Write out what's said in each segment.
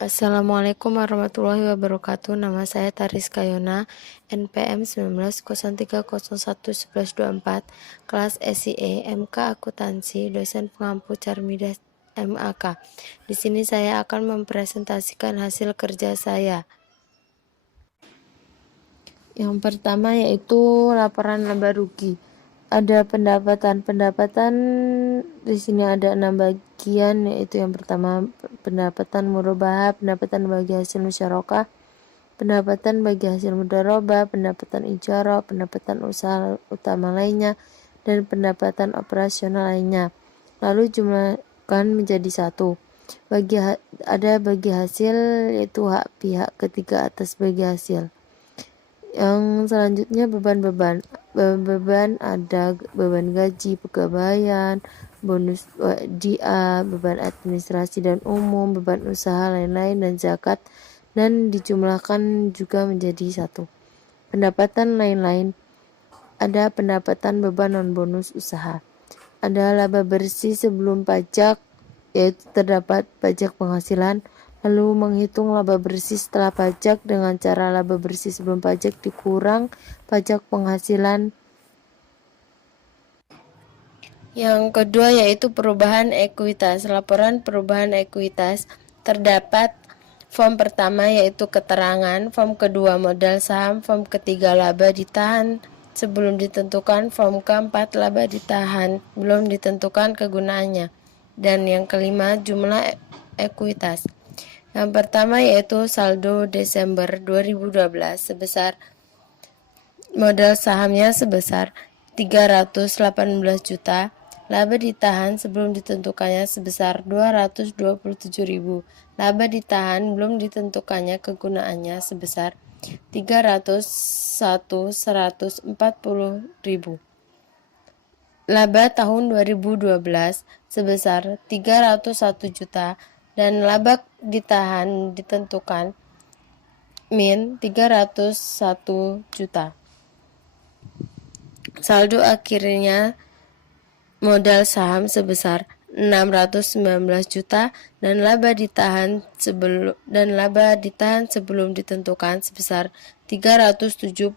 Assalamualaikum warahmatullahi wabarakatuh. Nama saya Tariska Yona, NPM 1903011124, kelas SIE, MK Akuntansi, dosen pengampu Carmidas MAK. Di sini saya akan mempresentasikan hasil kerja saya. Yang pertama yaitu laporan laba rugi. Ada pendapatan di sini ada 6 bagian, yaitu yang pertama pendapatan murabahah, pendapatan bagi hasil musyarakah, pendapatan bagi hasil mudharabah, pendapatan ijarah, pendapatan usaha utama lainnya, dan pendapatan operasional lainnya. Lalu jumlahkan menjadi satu. Ada bagi hasil, yaitu hak pihak ketiga atas bagi hasil. Yang selanjutnya beban ada beban gaji, pegawaian, bonus dia, beban administrasi dan umum, beban usaha lain-lain, dan zakat, dan dijumlahkan juga menjadi satu. Pendapatan lain-lain, ada pendapatan beban non bonus usaha. Ada laba bersih sebelum pajak, yaitu terdapat pajak penghasilan. Lalu menghitung laba bersih setelah pajak dengan cara laba bersih sebelum pajak dikurang pajak penghasilan. Yang kedua yaitu perubahan ekuitas. Laporan perubahan ekuitas terdapat form pertama yaitu keterangan, form kedua modal saham, form ketiga laba ditahan sebelum ditentukan, form keempat laba ditahan belum ditentukan kegunaannya, dan yang kelima jumlah ekuitas. Yang pertama yaitu saldo Desember 2012 sebesar modal sahamnya sebesar 318 juta, laba ditahan sebelum ditentukannya sebesar 227.000, laba ditahan belum ditentukannya kegunaannya sebesar 301.140.000. Laba tahun 2012 sebesar 301 juta dan laba ditahan ditentukan min 301 juta. Saldo akhirnya modal saham sebesar 619 juta dan laba ditahan sebelum ditentukan sebesar 370.000.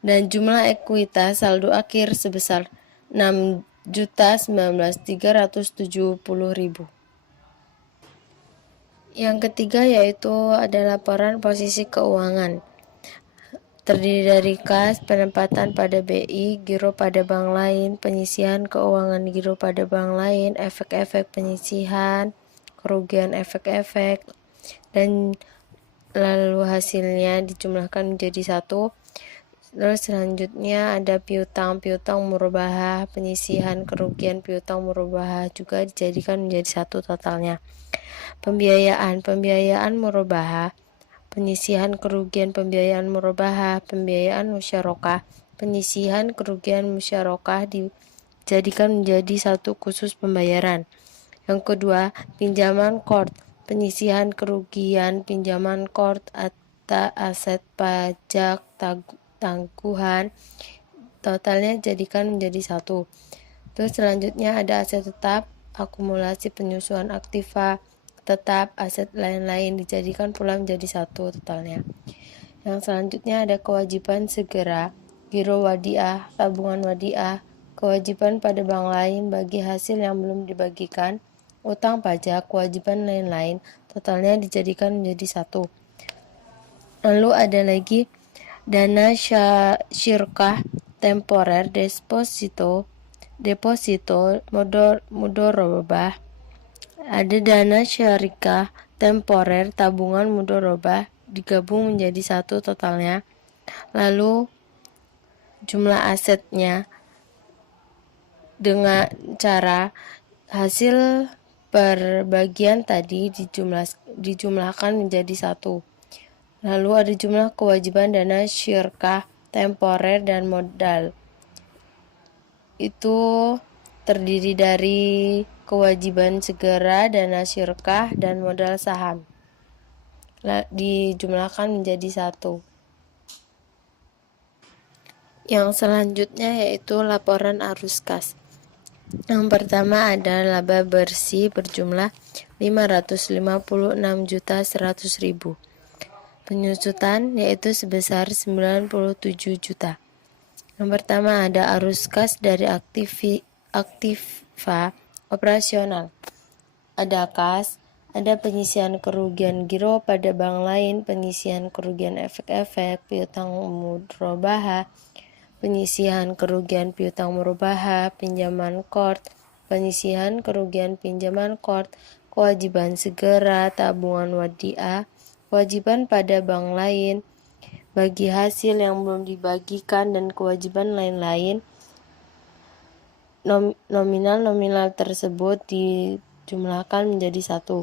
Dan jumlah ekuitas saldo akhir sebesar 6.019.370.000. Yang ketiga yaitu ada laporan posisi keuangan. Terdiri dari kas, penempatan pada BI, giro pada bank lain, penyisihan keuangan giro pada bank lain, efek-efek penyisihan, kerugian efek-efek, dan lalu hasilnya dijumlahkan menjadi satu. Terus selanjutnya ada piutang murabahah, penyisihan kerugian piutang murabahah juga dijadikan menjadi satu totalnya. Pembiayaan murabahah, penyisihan kerugian pembiayaan murabahah, pembiayaan musyarakah, penyisihan kerugian musyarakah dijadikan menjadi satu khusus pembayaran. Yang kedua, pinjaman kord, penyisihan kerugian pinjaman kord atau aset pajak tangguhan, totalnya jadikan menjadi satu. Terus selanjutnya ada aset tetap, akumulasi penyusuan aktiva tetap, aset lain-lain dijadikan pula menjadi satu totalnya. Yang selanjutnya ada kewajiban segera, giro wadiah, tabungan wadiah, kewajiban pada bank lain bagi hasil yang belum dibagikan, utang pajak, kewajiban lain-lain, totalnya dijadikan menjadi satu. Lalu ada lagi dana syirkah temporer, deposito mudharabah. Ada dana syarikah temporer, tabungan mudharabah digabung menjadi satu totalnya. Lalu jumlah asetnya dengan cara hasil perbagian tadi dijumlahkan menjadi satu. Lalu ada jumlah kewajiban dana syirkah temporer dan modal. Itu terdiri dari kewajiban segera, dana syirkah, dan modal saham. Dijumlahkan menjadi satu. Yang selanjutnya yaitu laporan arus kas. Yang pertama ada laba bersih berjumlah 556.100.000. Penyusutan yaitu sebesar 97 juta. Yang pertama ada arus kas dari aktiva operasional. Ada kas, ada penyisian kerugian giro pada bank lain, penyisian kerugian efek-efek, piutang murabahah, penyisian kerugian piutang murabahah, pinjaman kort, penyisian kerugian pinjaman kort, kewajiban segera, tabungan wadiah, kewajiban pada bank lain, bagi hasil yang belum dibagikan, dan kewajiban lain-lain. Nominal tersebut dijumlahkan menjadi satu.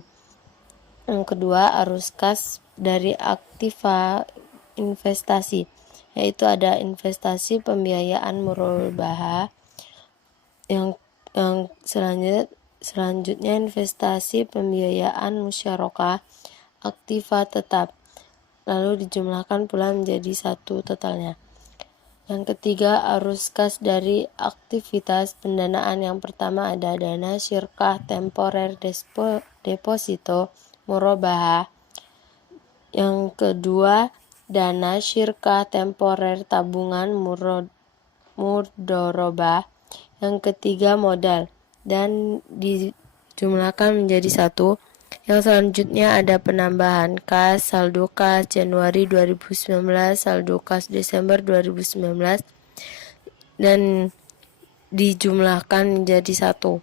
Yang kedua, arus kas dari aktiva investasi, yaitu ada investasi pembiayaan murabahah. Yang selanjutnya investasi pembiayaan musyarakah aktiva tetap, lalu dijumlahkan pula menjadi satu totalnya. Yang ketiga, arus kas dari aktivitas pendanaan. Yang pertama ada dana syirkah temporer deposito murabahah. Yang kedua, dana syirkah temporer tabungan mudorobah. Yang ketiga, modal, dan dijumlahkan menjadi satu. Yang selanjutnya ada penambahan kas, saldo kas Januari 2019, saldo kas Desember 2019, dan dijumlahkan menjadi satu.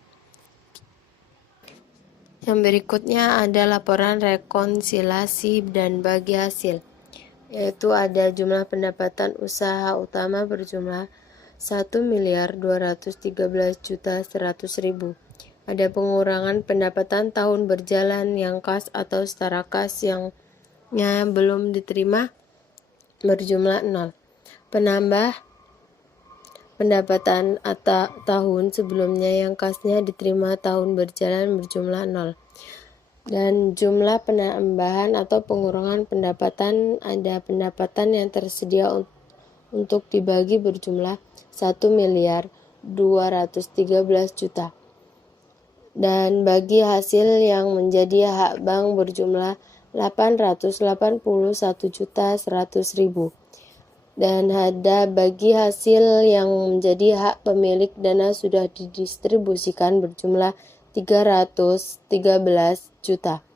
Yang berikutnya ada laporan rekonsiliasi dan bagi hasil, yaitu ada jumlah pendapatan usaha utama berjumlah 1.213.100.000. Ada pengurangan pendapatan tahun berjalan yang kas atau setara kas yang belum diterima berjumlah 0. Penambah pendapatan atau tahun sebelumnya yang kasnya diterima tahun berjalan berjumlah 0. Dan jumlah penambahan atau pengurangan pendapatan, ada pendapatan yang tersedia untuk dibagi berjumlah 1.213.000.000. Dan bagi hasil yang menjadi hak bank berjumlah 881.100.000. Dan ada bagi hasil yang menjadi hak pemilik dana sudah didistribusikan berjumlah 313 juta.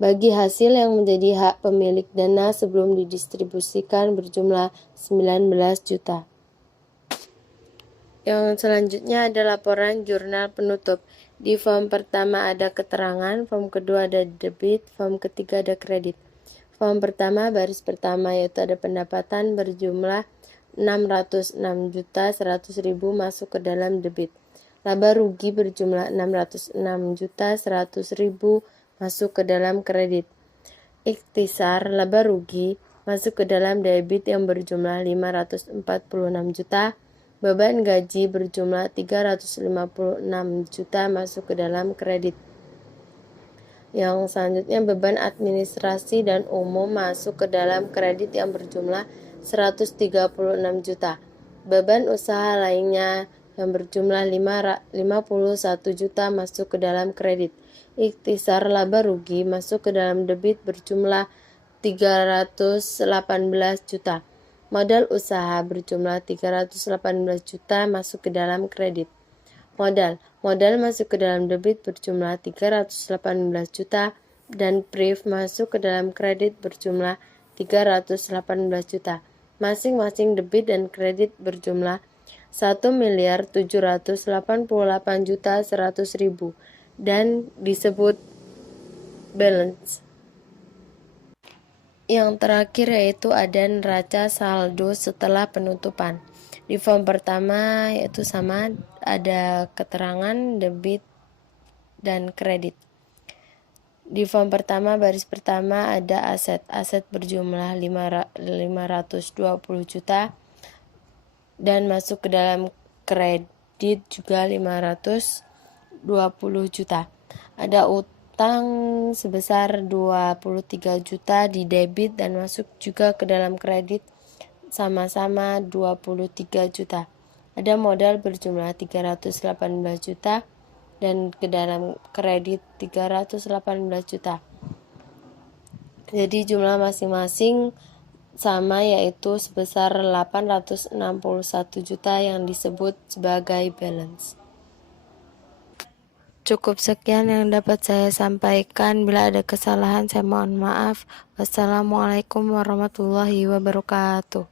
Bagi hasil yang menjadi hak pemilik dana sebelum didistribusikan berjumlah 19 juta. Yang selanjutnya ada laporan jurnal penutup. Di form pertama ada keterangan, form kedua ada debit, form ketiga ada kredit. Form pertama, baris pertama, yaitu ada pendapatan berjumlah 606.100.000 masuk ke dalam debit. Laba rugi berjumlah 606.100.000 masuk ke dalam kredit. Ikhtisar laba rugi masuk ke dalam debit yang berjumlah 546 juta. Beban gaji berjumlah 356 juta masuk ke dalam kredit. Yang selanjutnya beban administrasi dan umum masuk ke dalam kredit yang berjumlah 136 juta. Beban usaha lainnya yang berjumlah 51 juta masuk ke dalam kredit. Ikhtisar laba rugi masuk ke dalam debit berjumlah 318 juta. Modal usaha berjumlah 318 juta masuk ke dalam kredit. Modal masuk ke dalam debit berjumlah 318 juta dan brief masuk ke dalam kredit berjumlah 318 juta. Masing-masing debit dan kredit berjumlah 1.788.100.000 dan disebut balance. Yang terakhir yaitu ada neraca saldo setelah penutupan. Di form pertama yaitu sama, ada keterangan debit dan kredit. Di form pertama, baris pertama ada aset berjumlah 520 juta dan masuk ke dalam kredit juga 520 juta. Ada utang sebesar 23 juta di debit dan masuk juga ke dalam kredit sama-sama 23 juta. ada modal berjumlah 318 juta dan ke dalam kredit 318 juta. Jadi jumlah masing-masing sama, yaitu sebesar 861 juta yang disebut sebagai balance. Cukup sekian yang dapat saya sampaikan. Bila ada kesalahan saya mohon maaf. Wassalamualaikum warahmatullahi wabarakatuh.